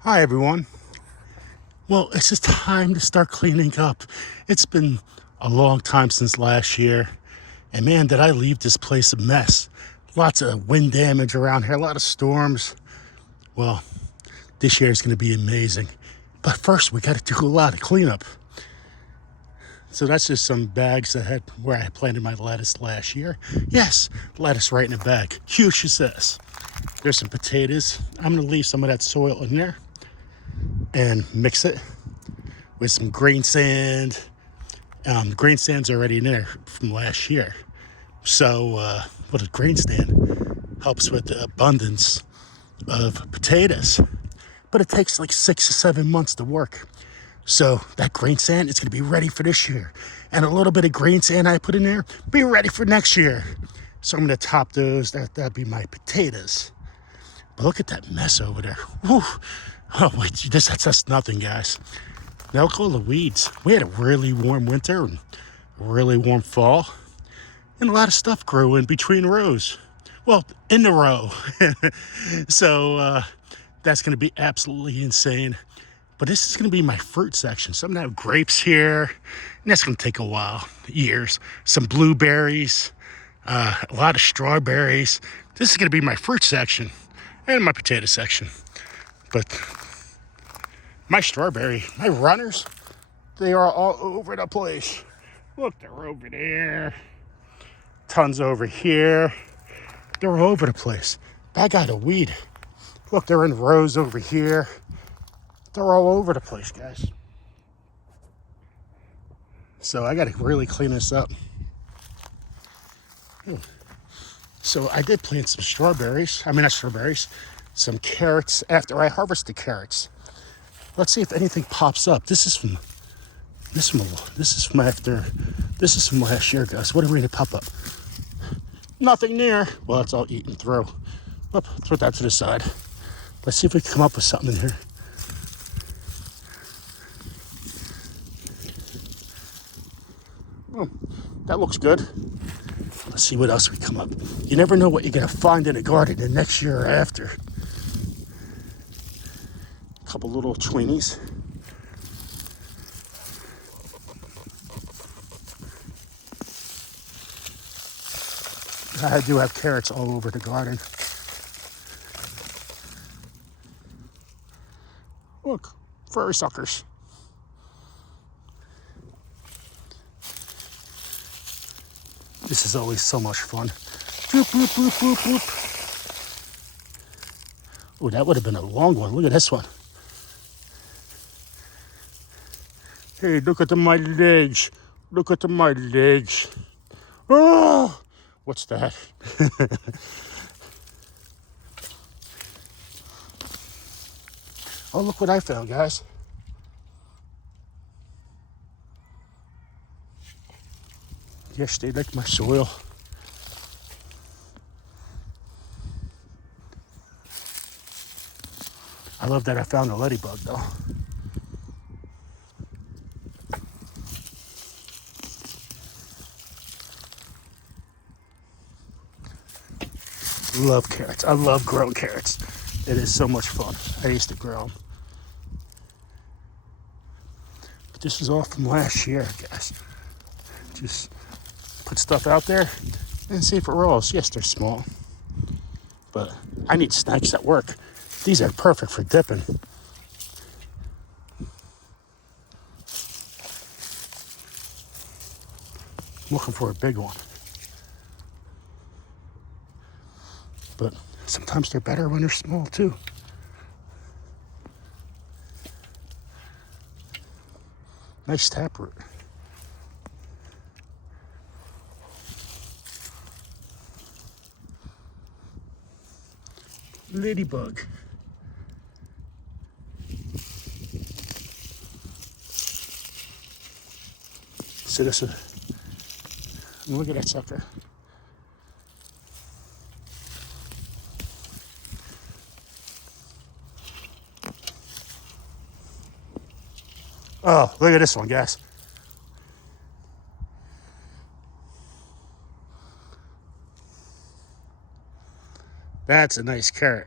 Hi, everyone. Well, it's just time to start cleaning up. It's been a long time since last year, and man, did I leave this place a mess. Lots of wind damage around here, a lot of storms. Well, this year is going to be amazing. But first, we got to do a lot of cleanup. So that's just some bags that had where I planted my lettuce last year. Yes, lettuce right in a bag. Huge success. There's some potatoes. I'm going to leave some of that soil in there and mix it with some green sand. The green sand's already in there from last year. So, the green sand helps with the abundance of potatoes. But it takes like 6 to 7 months to work. So that green sand is going to be ready for this year. And a little bit of green sand I put in there, be ready for next year. So I'm going to top those. That'd be my potatoes. But look at that mess over there. Whew. Oh, wait, that's just nothing, guys. Now look at all the weeds. We had a really warm winter and a really warm fall. And a lot of stuff grew in between rows. Well, in the row. So that's going to be absolutely insane. But this is going to be my fruit section. So I'm going to have grapes here. And that's going to take a while, years. Some blueberries, a lot of strawberries. This is going to be my fruit section and my potato section. But my runners, they are all over the place. Look, they're over there. Tons over here. They're all over the place. I got a weed. Look, they're in rows over here. They're all over the place, guys. So I got to really clean this up. So I did plant some strawberries. I mean, not strawberries, some carrots after I harvest the carrots. Let's see if anything pops up. This is from last year, guys. What are we gonna pop up? Nothing there. Well, it's all eaten through. Throw that to the side. Let's see if we can come up with something in here. Oh, that looks good. Let's see what else we come up. You never know what you're gonna find in a garden the next year or after. A couple little tweenies. I do have carrots all over the garden. Look, furry suckers. This is always so much fun. Boop, boop, boop, boop, boop. Oh, that would have been a long one. Look at this one. Hey, look at my legs. Look at my legs. Oh, what's that? Oh, look what I found, guys. Yes, they like my soil. I love that I found a ladybug, though. Love carrots. I love growing carrots. It is so much fun. I used to grow them. But this is all from last year, guys. Just put stuff out there and see if it rolls. Yes, they're small, but I need snacks at work. These are perfect for dipping. I'm looking for a big one. But sometimes they're better when they're small too. Nice taproot. Ladybug. So this is, look at that sucker. Oh, look at this one, guys. That's a nice carrot.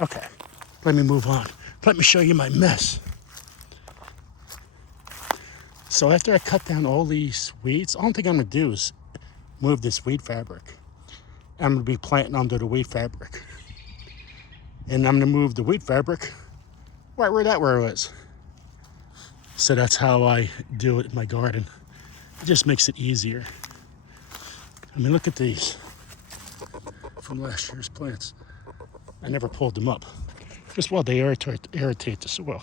Okay, let me move on. Let me show you my mess. So after I cut down all these weeds, all I'm thinking I'm gonna do is move this weed fabric. I'm gonna be planting under the weed fabric. And I'm gonna move the weed fabric right where that row is. So that's how I do it in my garden. It just makes it easier. I mean, look at these from last year's plants. I never pulled them up. Just while they irritate the soil.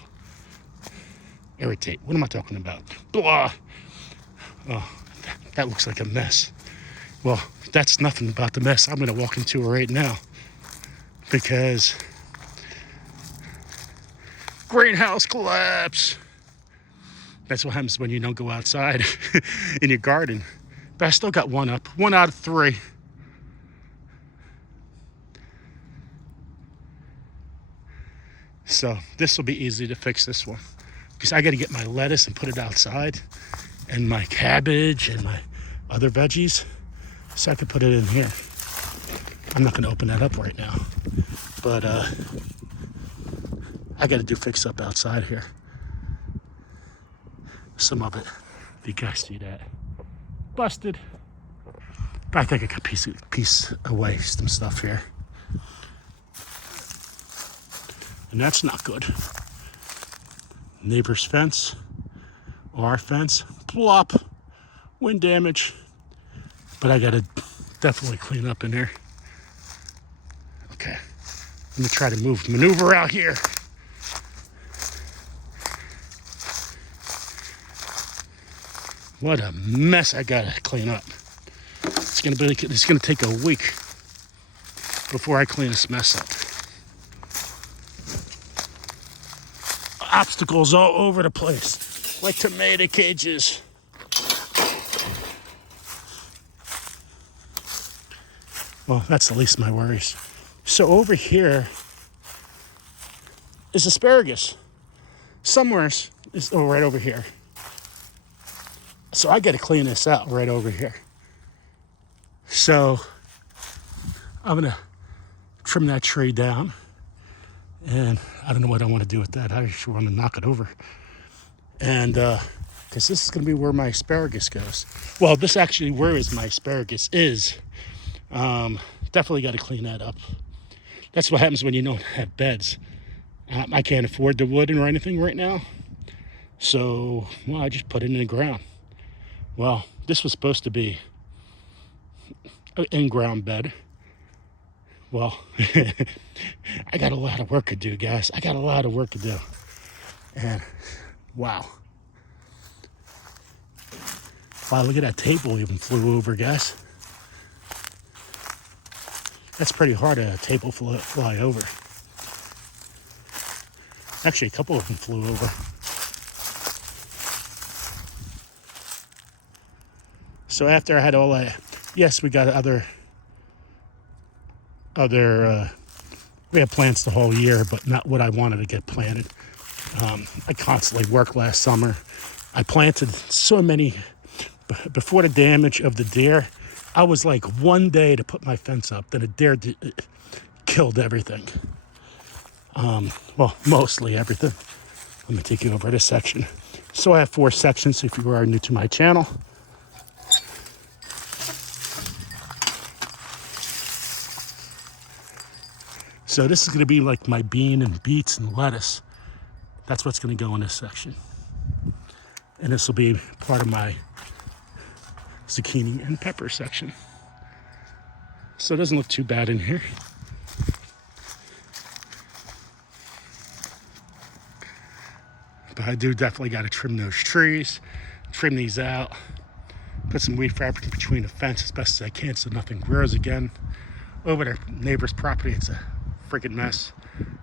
Irritate, what am I talking about? Blah! Oh, that looks like a mess. Well, that's nothing about the mess I'm gonna walk into right now. Because greenhouse collapse. That's what happens when you don't go outside in your garden. But I still got one up, 1 out of 3. So this will be easy to fix, this one. Because I gotta get my lettuce and put it outside, and my cabbage and my other veggies, so I can put it in here. I'm not gonna open that up right now, but I gotta do fix up outside here. Some of it, if you guys see that. Busted. But I think I could piece away some stuff here. And that's not good. Neighbor's fence, our fence, plop, wind damage. But I gotta definitely clean up in there. Okay, I'm gonna try to maneuver out here. What a mess I gotta clean up. It's gonna take a week before I clean this mess up. Obstacles all over the place, like tomato cages. Well, that's the least of my worries. So over here is asparagus. Somewhere is right over here. So I got to clean this out right over here. So I'm gonna trim that tree down. And I don't know what I want to do with that. I just want to knock it over. And because this is going to be where my asparagus goes. Well, this actually where is my asparagus is. Definitely got to clean that up. That's what happens when you don't have beds. I can't afford the wood or anything right now. So, well, I just put it in the ground. Well, this was supposed to be an in-ground bed. Well, I got a lot of work to do, guys. I got a lot of work to do. And, wow. Wow, look at that table even flew over, guys. That's pretty hard, a table fly over. Actually, a couple of them flew over. So after I had all that, yes, we got we had plants the whole year, but not what I wanted to get planted. I constantly worked last summer. I planted so many, before the damage of the deer, I was like 1 day to put my fence up, then a deer killed everything. Well, mostly everything. Let me take you over this section. So I have 4 sections if you are new to my channel. So this is going to be like my bean and beets and lettuce. That's what's going to go in this section. And this will be part of my zucchini and pepper section. So it doesn't look too bad in here. But I do definitely got to trim those trees, trim these out, put some weed fabric between the fence as best as I can so nothing grows again. Over their neighbor's property, it's a freaking mess.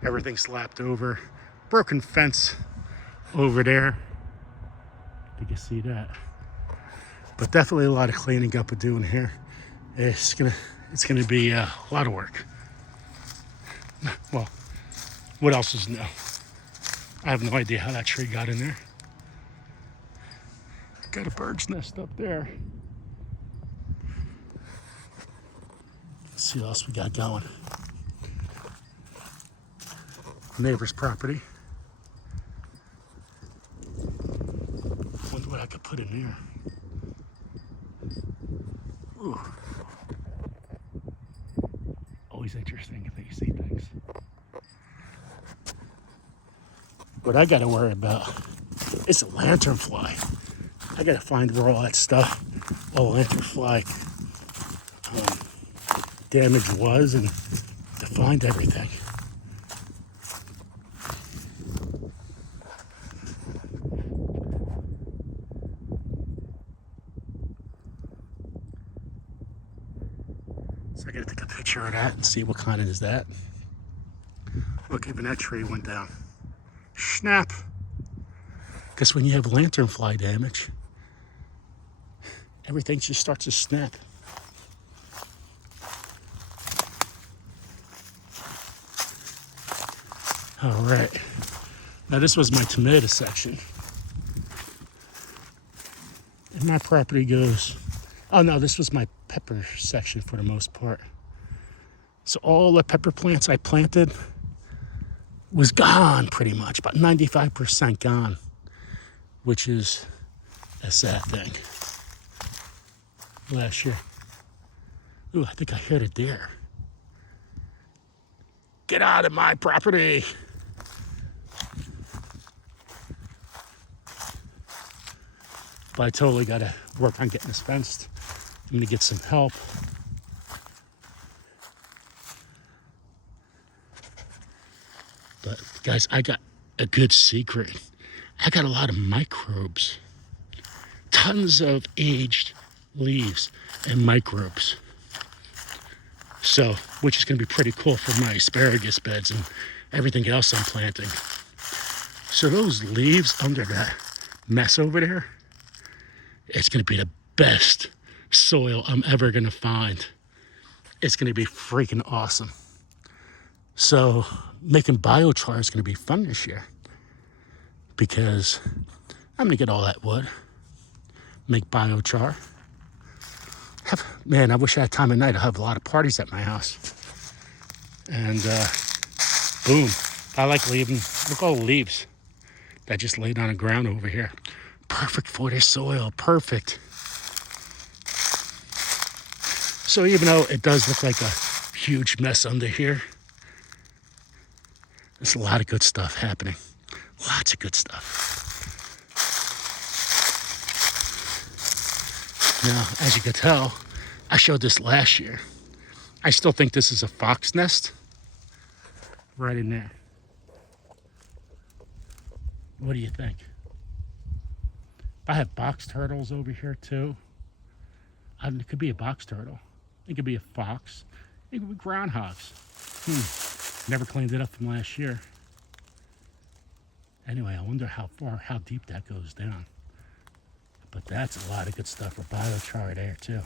Everything's slapped over. Broken fence over there. You can see that. But definitely a lot of cleaning up to do in here. It's gonna be a lot of work. Well, what else is new? I have no idea how that tree got in there. Got a bird's nest up there. Let's see what else we got going. neighbor's property. Wonder what I could put in there. Ooh. Always interesting that you see things. What I gotta worry about is a lanternfly. I gotta find where all that stuff, all lanternfly damage was, and to find everything. So I gotta take a picture of that and see what kind is that. Look, even that tree went down. Snap. Because when you have lanternfly damage, everything just starts to snap. All right. Now this was my tomato section. And my property goes, oh no, this was my pepper section for the most part. So all the pepper plants I planted was gone pretty much, about 95% gone, which is a sad thing. Last year. Ooh, I think I heard a deer. Get out of my property. But I totally got to work on getting this fenced. I'm going to get some help. But guys, I got a good secret. I got a lot of microbes. Tons of aged leaves and microbes. So, which is going to be pretty cool for my asparagus beds and everything else I'm planting. So those leaves under that mess over there, it's going to be the best soil I'm ever going to find. It's going to be freaking awesome. So making biochar is going to be fun this year because I'm going to get all that wood, make biochar. Man, I wish I had time at night. I have a lot of parties at my house. And boom, I like leaving. Look at all the leaves that just laid on the ground over here. Perfect for this soil, perfect. So even though it does look like a huge mess under here, there's a lot of good stuff happening. Lots of good stuff. Now, as you can tell, I showed this last year. I still think this is a fox nest right in there. What do you think? I have box turtles over here too. It could be a box turtle. It could be a fox. It could be groundhogs. Never cleaned it up from last year. Anyway, I wonder how deep that goes down. But that's a lot of good stuff for biochar there too.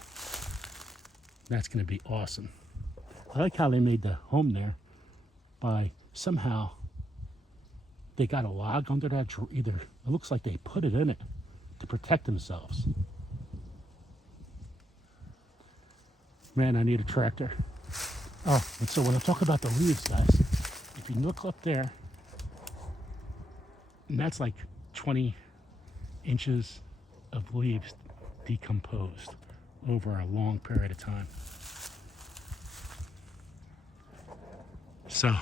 That's going to be awesome. I like how they made the home there by somehow they got a log under that. Either it looks like they put it in it to protect themselves. Man, I need a tractor. Oh, and so when I talk about the leaves, guys, if you look up there, and that's like 20 inches of leaves decomposed over a long period of time. So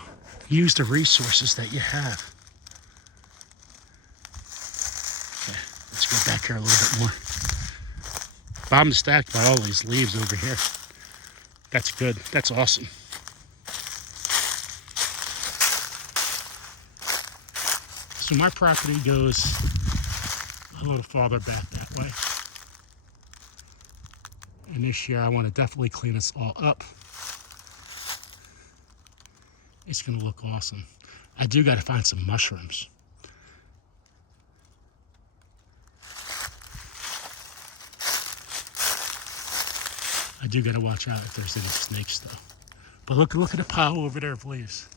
use the resources that you have. Okay, let's go back here a little bit more. I'm stacked by all these leaves over here. That's good. That's awesome. So my property goes a little farther back that way. And this year I want to definitely clean this all up. It's going to look awesome. I do got to find some mushrooms. I do got to watch out if there's any snakes though. But look at the pile over there of leaves.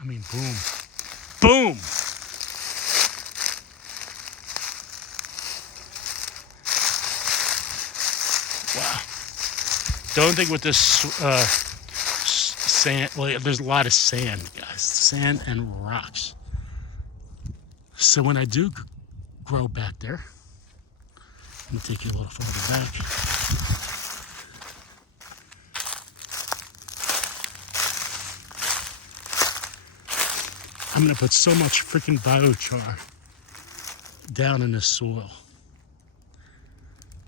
I mean, boom. Boom! Wow. The only thing with this sand. Well, there's a lot of sand, guys. Sand and rocks. So when I do grow back there, I'm gonna take you a little further back. I'm gonna put so much freaking biochar down in the soil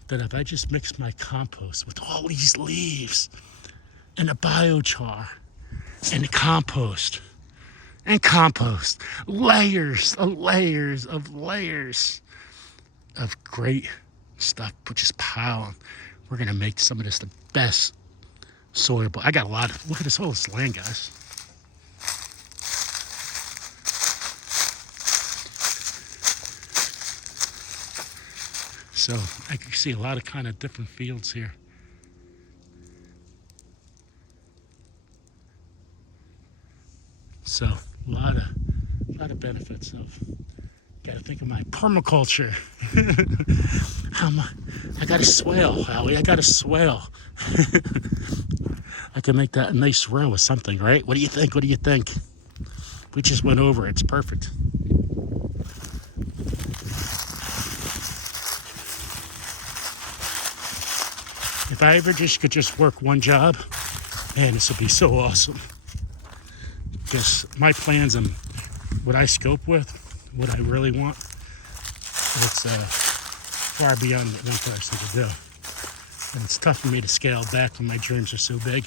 that if I just mix my compost with all these leaves and the biochar and the compost and compost, layers of layers of layers of great stuff, just piling, we're gonna make some of this the best soil. I got a lot of, look at this, all this land, guys. So I can see a lot of kind of different fields here. So a lot of benefits of. Got to think of my permaculture. I got a swale, Howie. I got a swale. I can make that a nice row or something, right? What do you think? What do you think? We just went over it. It's perfect. If I ever could just work one job, man, this would be so awesome. Because my plans and what I scope with, what I really want, it's far beyond what one person could do. And it's tough for me to scale back when my dreams are so big.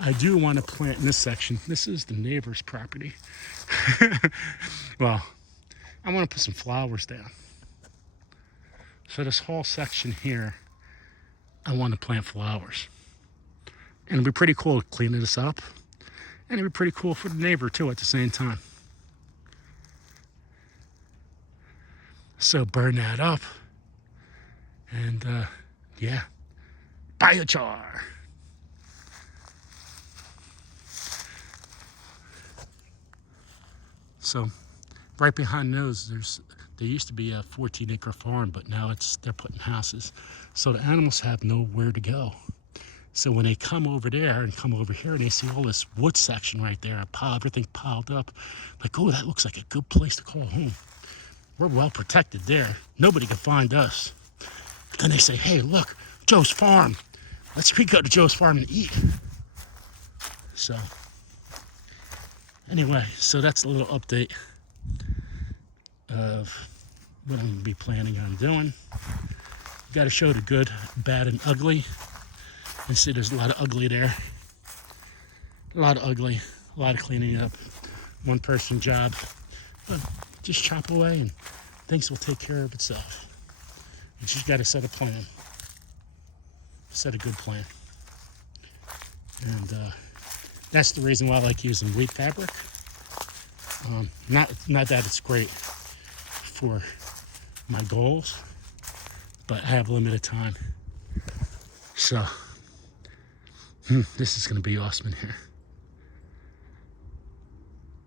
I do want to plant in this section. This is the neighbor's property. Well, I want to put some flowers down. So this whole section here, I want to plant flowers. And it'd be pretty cool cleaning this up. And it'd be pretty cool for the neighbor too at the same time. So burn that up. And yeah, biochar. So right behind those, there used to be a 14-acre farm, but now they're putting houses. So the animals have nowhere to go. So when they come over there and come over here and they see all this wood section right there, everything piled up, like, oh, that looks like a good place to call home. We're well protected there. Nobody can find us. But then they say, hey, look, Joe's farm. Let's go to Joe's farm and eat. So anyway, so that's a little update of what I'm going to be planning on doing. Got to show the good, bad, and ugly. And see, there's a lot of ugly there. A lot of ugly, a lot of cleaning up. One person job. But just chop away and things will take care of itself. You just got to set a plan. Set a good plan. And that's the reason why I like using wheat fabric. Not that it's great for my goals, but I have limited time. So this is going to be awesome in here.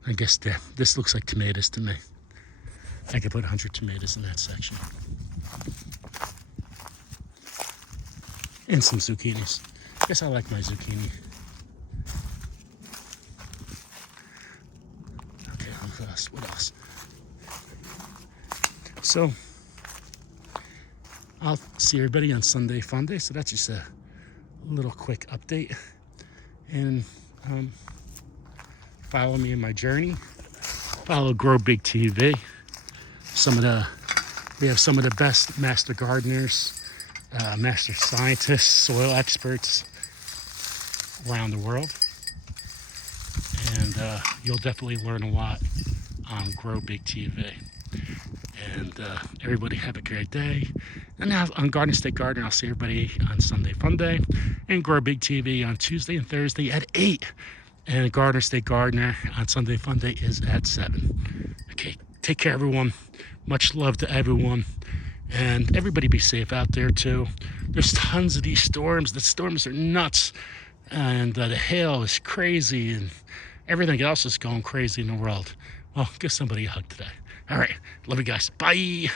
I guess this looks like tomatoes to me. I could put 100 tomatoes in that section. And some zucchinis. I guess I like my zucchini. Okay, what else? What else? So, I'll see everybody on Sunday Funday. So that's just a little quick update. And follow me in my journey. Follow Grow Big TV. We have some of the best master gardeners, master scientists, soil experts around the world. And you'll definitely learn a lot on Grow Big TV. And everybody have a great day. And now on Garden State Gardener, I'll see everybody on Sunday Funday. And Grow Big TV on Tuesday and Thursday at 8. And Garden State Gardener on Sunday Funday is at 7. Okay, take care, everyone. Much love to everyone. And everybody be safe out there, too. There's tons of these storms. The storms are nuts. And the hail is crazy. And everything else is going crazy in the world. Well, give somebody a hug today. All right. Love you guys. Bye.